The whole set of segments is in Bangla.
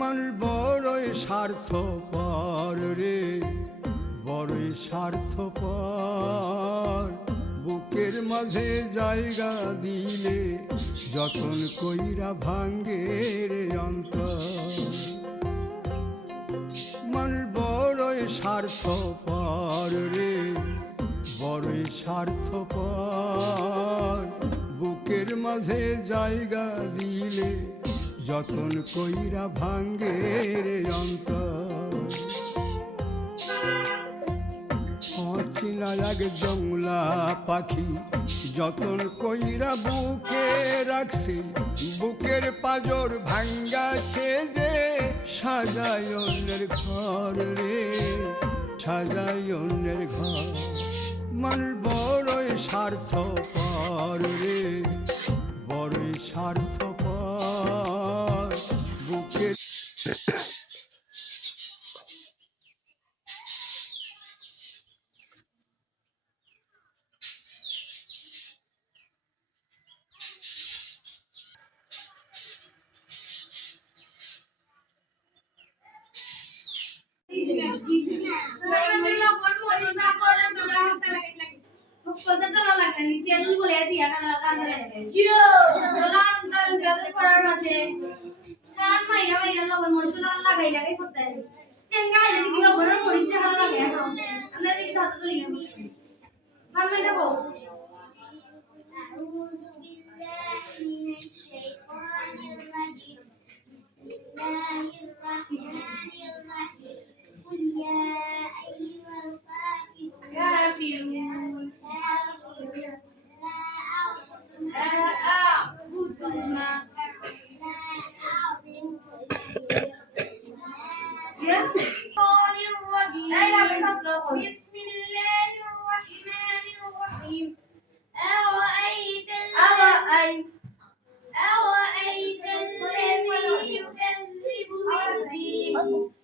মানুষ বড়ই স্বার্থপর রে, বড়ই স্বার্থপর। বুকের মাঝে জায়গা দিলে যতন কইরা ভাঙ্গে রে অন্তর। মানুষ বড়ই স্বার্থপর রে, বড়ই স্বার্থপর। বুকের মাঝে জায়গা দিলে যতন কইরা ভাঙ্গে রে অন্তর। অচিনা এক জংলা পাখি যতন কইরা বুকে রাখছি, বুকের পাজর ভাঙ্গা সে যে সাজায় অন্যের ঘর রে, সাজায় অন্যের ঘর। মানুষ বড়ই স্বার্থপর রে, বড়ই স্বার্থপর। বুকের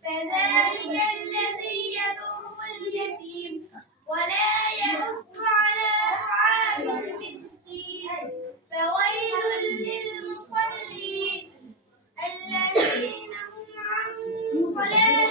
فذلك الذي يدعو اليتيم ولا يحض على طعام المسكين فويل للمصلين الذين هم عن صلاتهم